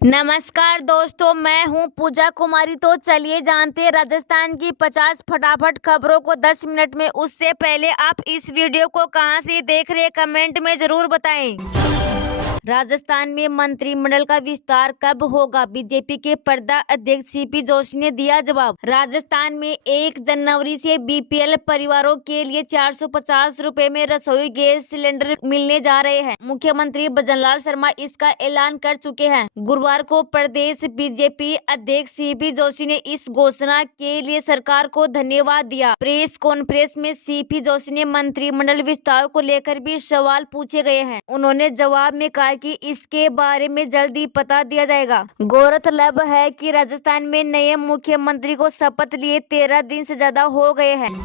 नमस्कार दोस्तों, मैं हूं पूजा कुमारी। तो चलिए जानते हैं राजस्थान की 50 फटाफट खबरों को 10 मिनट में। उससे पहले आप इस वीडियो को कहां से देख रहे हैं कमेंट में जरूर बताएं। राजस्थान में मंत्रिमंडल का विस्तार कब होगा? बीजेपी के प्रदेश अध्यक्ष सीपी जोशी ने दिया जवाब। राजस्थान में 1 जनवरी से बीपीएल परिवारों के लिए 450 रुपए में रसोई गैस सिलेंडर मिलने जा रहे हैं। मुख्यमंत्री भजनलाल शर्मा इसका ऐलान कर चुके हैं। गुरुवार को प्रदेश बीजेपी अध्यक्ष सीपी जोशी ने इस घोषणा के लिए सरकार को धन्यवाद दिया। प्रेस कॉन्फ्रेंस में सीपी जोशी ने मंत्रिमंडल विस्तार को लेकर भी सवाल पूछे गए हैं। उन्होंने जवाब में कहा कि इसके बारे में जल्दी पता दिया जाएगा। गौरतलब है कि राजस्थान में नए मुख्यमंत्री को शपथ लिए 13 दिन से ज्यादा हो गए हैं।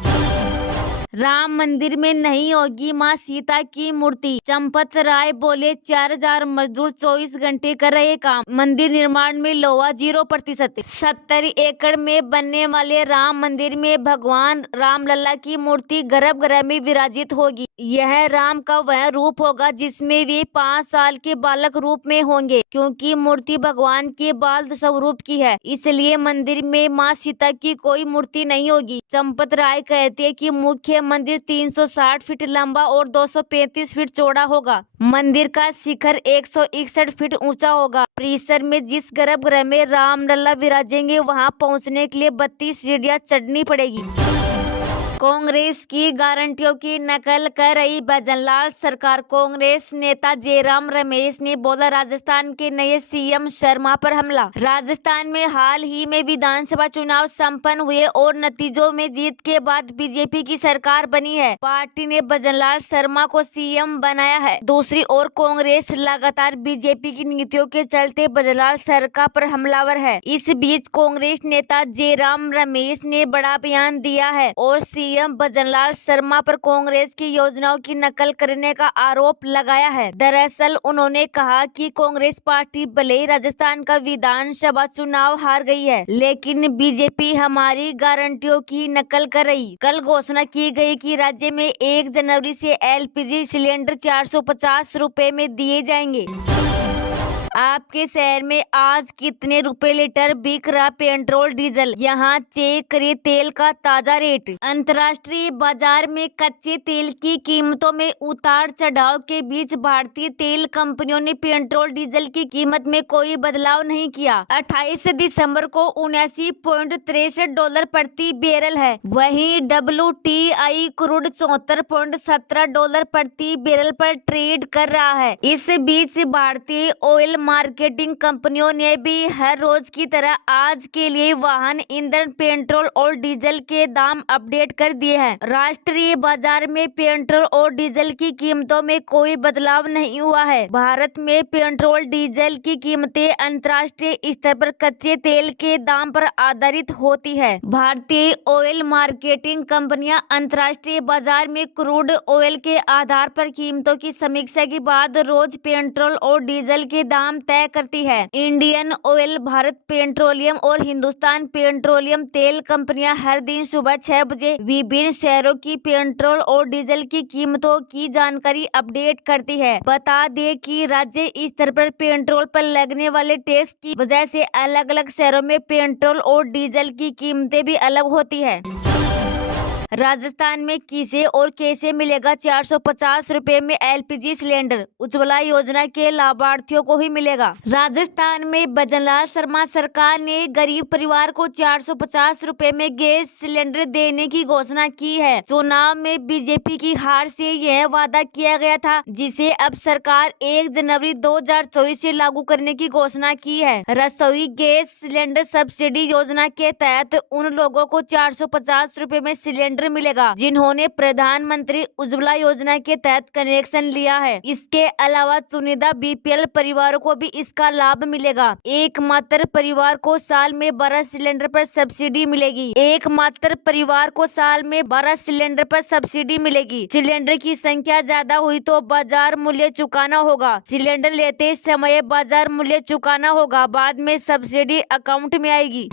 राम मंदिर में नहीं होगी मां सीता की मूर्ति, चंपत राय बोले। 4000 मजदूर 24 घंटे कर रहे काम। मंदिर निर्माण में लोहा 0%। 70 एकड़ में बनने वाले राम मंदिर में भगवान रामलला की मूर्ति गर्भगृह में विराजित होगी। यह राम का वह रूप होगा जिसमें वे 5 साल के बालक रूप में होंगे, क्योंकि मूर्ति भगवान के बाल स्वरूप की है, इसलिए मंदिर में मां सीता की कोई मूर्ति नहीं होगी। चंपत राय कहते हैं कि मुख्य मंदिर 360 फीट लंबा और 235 फीट चौड़ा होगा। मंदिर का शिखर 161 फीट ऊंचा होगा। परिसर में जिस गर्भगृह में रामलला विराजेंगे वहां पहुंचने के लिए 32 सीढ़ियां चढ़नी पड़ेगी। कांग्रेस की गारंटियों की नकल कर रही भजनलाल सरकार। कांग्रेस नेता जयराम रमेश ने बोला, राजस्थान के नए सीएम शर्मा पर हमला। राजस्थान में हाल ही में विधानसभा चुनाव संपन्न हुए और नतीजों में जीत के बाद बीजेपी की सरकार बनी है। पार्टी ने भजनलाल शर्मा को सीएम बनाया है। दूसरी ओर कांग्रेस लगातार बीजेपी की नीतियों के चलते भजनलाल सरकार पर हमलावर है। इस बीच कांग्रेस नेता जयराम रमेश ने बड़ा बयान दिया है और सीएम भजनलाल शर्मा पर कांग्रेस की योजनाओं की नकल करने का आरोप लगाया है। दरअसल उन्होंने कहा कि कांग्रेस पार्टी भले ही राजस्थान का विधानसभा चुनाव हार गई है, लेकिन बीजेपी हमारी गारंटियों की नकल कर रही। कल घोषणा की गई कि राज्य में 1 जनवरी से एलपीजी सिलेंडर 450 रुपए में दिए जाएंगे। आपके शहर में आज कितने रुपए लीटर बिक रहा पेट्रोल डीजल? यहाँ चेक करिए तेल का ताजा रेट। अंतर्राष्ट्रीय बाजार में कच्चे तेल की कीमतों में उतार चढ़ाव के बीच भारतीय तेल कंपनियों ने पेट्रोल डीजल की कीमत में कोई बदलाव नहीं किया। 28 दिसंबर को $79.63 प्रति बैरल है। वहीं WTI क्रूड $74.17 प्रति बैरल पर ट्रेड कर रहा है। इस बीच भारतीय ऑयल मार्केटिंग कंपनियों ने भी हर रोज की तरह आज के लिए वाहन ईंधन पेट्रोल और डीजल के दाम अपडेट कर दिए हैं। राष्ट्रीय बाजार में पेट्रोल और डीजल की कीमतों में कोई बदलाव नहीं हुआ है। भारत में पेट्रोल डीजल की कीमतें अंतर्राष्ट्रीय स्तर पर कच्चे तेल के दाम पर आधारित होती है। भारतीय ऑयल मार्केटिंग कंपनियां अंतर्राष्ट्रीय बाजार में क्रूड ऑयल के आधार पर कीमतों की समीक्षा के बाद रोज पेट्रोल और डीजल के दाम तय करती है। इंडियन ऑयल, भारत पेट्रोलियम और हिंदुस्तान पेट्रोलियम तेल कंपनियां हर दिन सुबह 6 बजे विभिन्न शहरों की पेट्रोल और डीजल की कीमतों की जानकारी अपडेट करती है। बता दें कि राज्य स्तर पर पेट्रोल पर लगने वाले टैक्स की वजह से अलग अलग शहरों में पेट्रोल और डीजल की कीमतें भी अलग होती है। राजस्थान में किसे और कैसे मिलेगा 450 रुपए में एलपीजी सिलेंडर? उज्ज्वला योजना के लाभार्थियों को ही मिलेगा। राजस्थान में भजनलाल शर्मा सरकार ने गरीब परिवार को 450 रुपए में गैस सिलेंडर देने की घोषणा की है। चुनाव में बीजेपी की हार से यह वादा किया गया था, जिसे अब सरकार 1 जनवरी 2024 से लागू करने की घोषणा की है। रसोई गैस सिलेंडर सब्सिडी योजना के तहत उन लोगों को 450 रुपए में सिलेंडर मिलेगा जिन्होंने प्रधानमंत्री उज्ज्वला योजना के तहत कनेक्शन लिया है। इसके अलावा चुनिंदा बीपीएल परिवारों को भी इसका लाभ मिलेगा। एकमात्र परिवार को साल में 12 सिलेंडर पर सब्सिडी मिलेगी। एकमात्र परिवार को साल में 12 सिलेंडर पर सब्सिडी मिलेगी। सिलेंडर की संख्या ज्यादा हुई तो बाजार मूल्य चुकाना होगा। सिलेंडर लेते समय बाजार मूल्य चुकाना होगा, बाद में सब्सिडी अकाउंट में आएगी।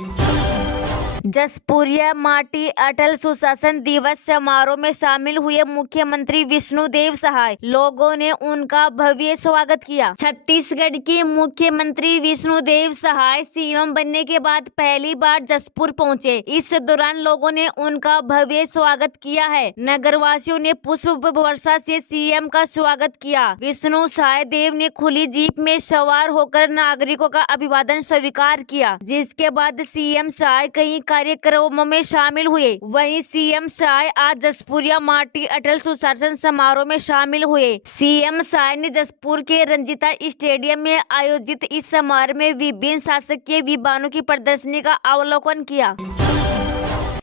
जसपुरिया माटी अटल सुशासन दिवस समारोह में शामिल हुए मुख्यमंत्री विष्णुदेव सहाय। लोगों ने उनका भव्य स्वागत किया। छत्तीसगढ़ के मुख्यमंत्री विष्णुदेव सहाय सीएम बनने के बाद पहली बार जसपुर पहुंचे। इस दौरान लोगों ने उनका भव्य स्वागत किया है। नगरवासियों ने पुष्प वर्षा से सीएम का स्वागत किया। विष्णु सहाय देव ने खुली जीप में सवार होकर नागरिकों का अभिवादन स्वीकार किया, जिसके बाद सीएम सहाय कई कार्यक्रमों में शामिल हुए। वहीं सीएम सहाय आज जसपुरिया माटी अटल सुशासन समारोह में शामिल हुए। सीएम सहाय ने जसपुर के रंजीता स्टेडियम में आयोजित इस समारोह में विभिन्न शासकीय विमानों की प्रदर्शनी का अवलोकन किया।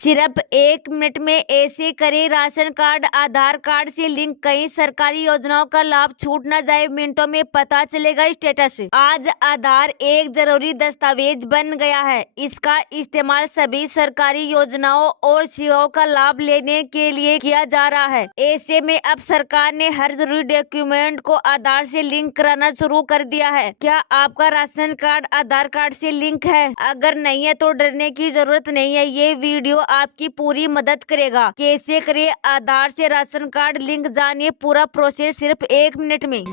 सिर्फ 1 मिनट में ऐसे करें राशन कार्ड आधार कार्ड से लिंक। कई सरकारी योजनाओं का लाभ छूट न जाए, मिनटों में पता चलेगा स्टेटस। आज आधार एक जरूरी दस्तावेज बन गया है। इसका इस्तेमाल सभी सरकारी योजनाओं और सेवाओं का लाभ लेने के लिए किया जा रहा है। ऐसे में अब सरकार ने हर जरूरी डॉक्यूमेंट को आधार से लिंक कराना शुरू कर दिया है। क्या आपका राशन कार्ड आधार कार्ड से लिंक है? अगर नहीं है तो डरने की जरूरत नहीं है। ये वीडियो आपकी पूरी मदद करेगा। कैसे करें आधार से राशन कार्ड लिंक, जानिए पूरा प्रोसेस सिर्फ 1 मिनट में।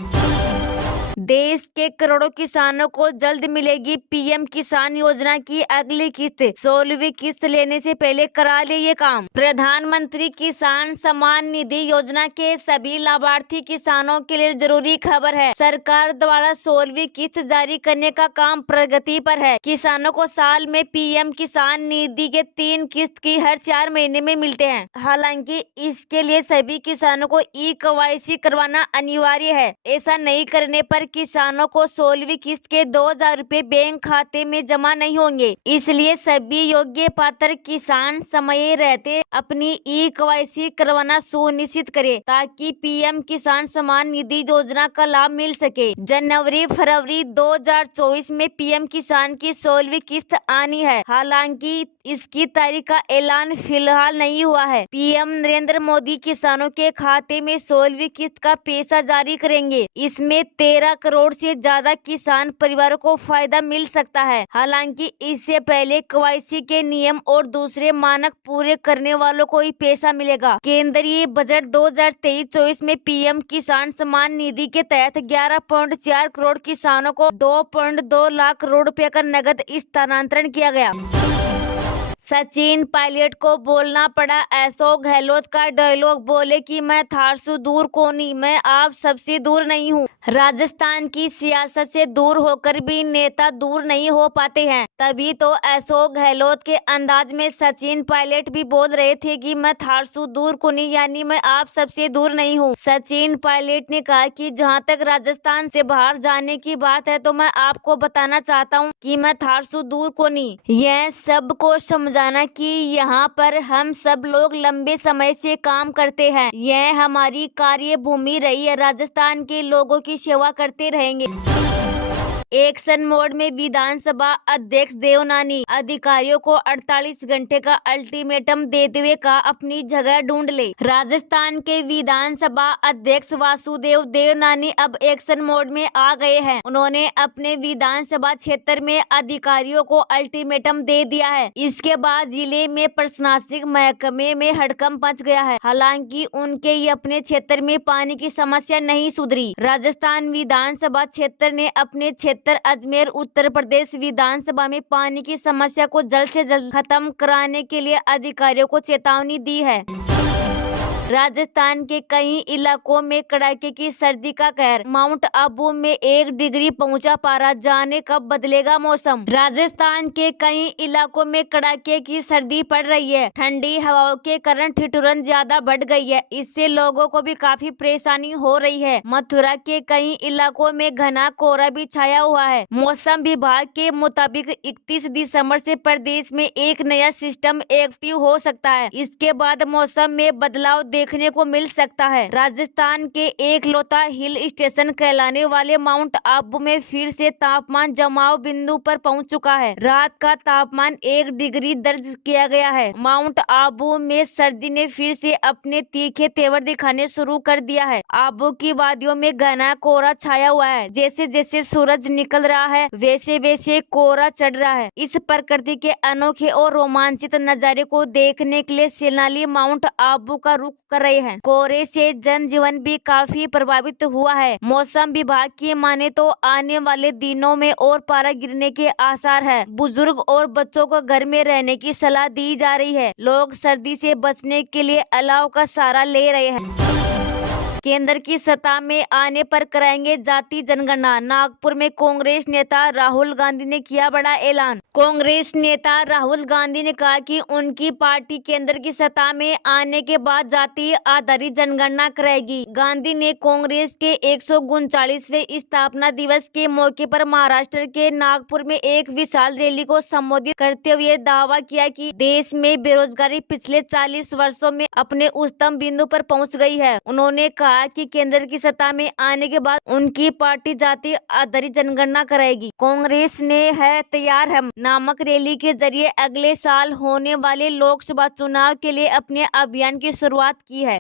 देश के करोड़ों किसानों को जल्द मिलेगी पीएम किसान योजना की अगली किस्त। 16वीं किस्त लेने से पहले करा ले ये काम। प्रधानमंत्री किसान सम्मान निधि योजना के सभी लाभार्थी किसानों के लिए जरूरी खबर है। सरकार द्वारा 16वीं किस्त जारी करने का काम प्रगति पर है। किसानों को साल में पीएम किसान निधि के 3 किस्त की हर 4 महीने में मिलते हैं। हालांकि इसके लिए सभी किसानों को ई-केवाईसी करवाना अनिवार्य है। ऐसा नहीं करने पर किसानों को 16वीं किस्त के 2000 रुपए बैंक खाते में जमा नहीं होंगे। इसलिए सभी योग्य पात्र किसान समय रहते अपनी ई-केवाईसी करवाना सुनिश्चित करें, ताकि पीएम किसान सम्मान निधि योजना का लाभ मिल सके। जनवरी-फरवरी 2024 में पीएम किसान की 16वीं किस्त आनी है। हालांकि इसकी तारीख का ऐलान फिलहाल नहीं हुआ है। पीएम नरेंद्र मोदी किसानों के खाते में 16वीं किस्त का पैसा जारी करेंगे। इसमें 13 करोड़ से ज्यादा किसान परिवारों को फायदा मिल सकता है। हालांकि इससे पहले केवाईसी के नियम और दूसरे मानक पूरे करने वालों को ही पैसा मिलेगा। केंद्रीय बजट 2023-24 में पीएम किसान सम्मान निधि के तहत 11.4 करोड़ किसानों को 2.2 लाख करोड़ रुपए का नगद स्थानांतरण किया गया। सचिन पायलट को बोलना पड़ा अशोक गहलोत का डायलॉग। बोले कि मैं थार से दूर कोनी, मैं आप सबसे दूर नहीं हूँ। राजस्थान की सियासत से दूर होकर भी नेता दूर नहीं हो पाते हैं। तभी तो अशोक गहलोत के अंदाज में सचिन पायलट भी बोल रहे थे कि मैं थार से दूर कोनी, यानी मैं आप सबसे दूर नहीं हूँ। सचिन पायलट ने कहा कि जहाँ तक राजस्थान से बाहर जाने की बात है, तो मैं आपको बताना चाहता हूँ कि मैं थार से दूर कोनी। यह सबको समझाना कि यहाँ पर हम सब लोग लंबे समय से काम करते हैं। यह हमारी कार्यभूमि रही है। राजस्थान के लोगों की सेवा करते रहेंगे। एक्शन मोड में विधानसभा अध्यक्ष देवनानी अधिकारियों को 48 घंटे का अल्टीमेटम देते हुए कहा अपनी जगह ढूंढ ले। राजस्थान के विधानसभा अध्यक्ष वासुदेव देवनानी अब एक्शन मोड में आ गए हैं। उन्होंने अपने विधानसभा क्षेत्र में अधिकारियों को अल्टीमेटम दे दिया है। इसके बाद जिले में प्रशासनिक महकमे में हड़कंप मच गया है। हालांकि उनके ही अपने क्षेत्र में पानी की समस्या नहीं सुधरी। राजस्थान विधानसभा क्षेत्र ने अपने अजमेर उत्तर प्रदेश विधानसभा में पानी की समस्या को जल्द से जल्द खत्म कराने के लिए अधिकारियों को चेतावनी दी है। राजस्थान के कई इलाकों में कड़ाके की सर्दी का कहर। माउंट आबू में 1 डिग्री पहुंचा पारा, जाने कब बदलेगा मौसम। राजस्थान के कई इलाकों में कड़ाके की सर्दी पड़ रही है। ठंडी हवाओं के कारण ठिठुरन ज्यादा बढ़ गई है। इससे लोगों को भी काफी परेशानी हो रही है। मथुरा के कई इलाकों में घना कोहरा भी छाया हुआ है। मौसम विभाग के मुताबिक 31 दिसंबर से प्रदेश में एक नया सिस्टम एक्टिव हो सकता है। इसके बाद मौसम में बदलाव देखने को मिल सकता है। राजस्थान के एकलौता हिल स्टेशन कहलाने वाले माउंट आबू में फिर से तापमान जमाव बिंदु पर पहुंच चुका है। रात का तापमान 1 डिग्री दर्ज किया गया है। माउंट आबू में सर्दी ने फिर से अपने तीखे तेवर दिखाने शुरू कर दिया है। आबू की वादियों में घना कोहरा छाया हुआ है। जैसे जैसे सूरज निकल रहा है वैसे वैसे कोहरा चढ़ रहा है। इस प्रकृति के अनोखे और रोमांचित नजारे को देखने के लिए सैलानी माउंट आबू का रुख कर रहे हैं। कोहरे से जनजीवन भी काफी प्रभावित हुआ है। मौसम विभाग की माने तो आने वाले दिनों में और पारा गिरने के आसार है। बुजुर्ग और बच्चों को घर में रहने की सलाह दी जा रही है। लोग सर्दी से बचने के लिए अलाव का सहारा ले रहे हैं। केंद्र की सत्ता में आने पर कराएंगे जाति जनगणना। नागपुर में कांग्रेस नेता राहुल गांधी ने किया बड़ा ऐलान। कांग्रेस नेता राहुल गांधी ने कहा कि उनकी पार्टी केंद्र की सत्ता में आने के बाद जाति आधारित जनगणना कराएगी। गांधी ने कांग्रेस के 139वें स्थापना दिवस के मौके पर महाराष्ट्र के नागपुर में एक विशाल रैली को संबोधित करते हुए दावा किया कि देश में बेरोजगारी पिछले 40 वर्षों में अपने उच्चतम बिंदु पर पहुंच गई है। उन्होंने कहा कि केंद्र की सत्ता में आने के बाद उनकी पार्टी जाति आधारित जनगणना कराएगी। कांग्रेस ने है तैयार हम नामक रैली के जरिए अगले साल होने वाले लोकसभा चुनाव के लिए अपने अभियान की शुरुआत की है।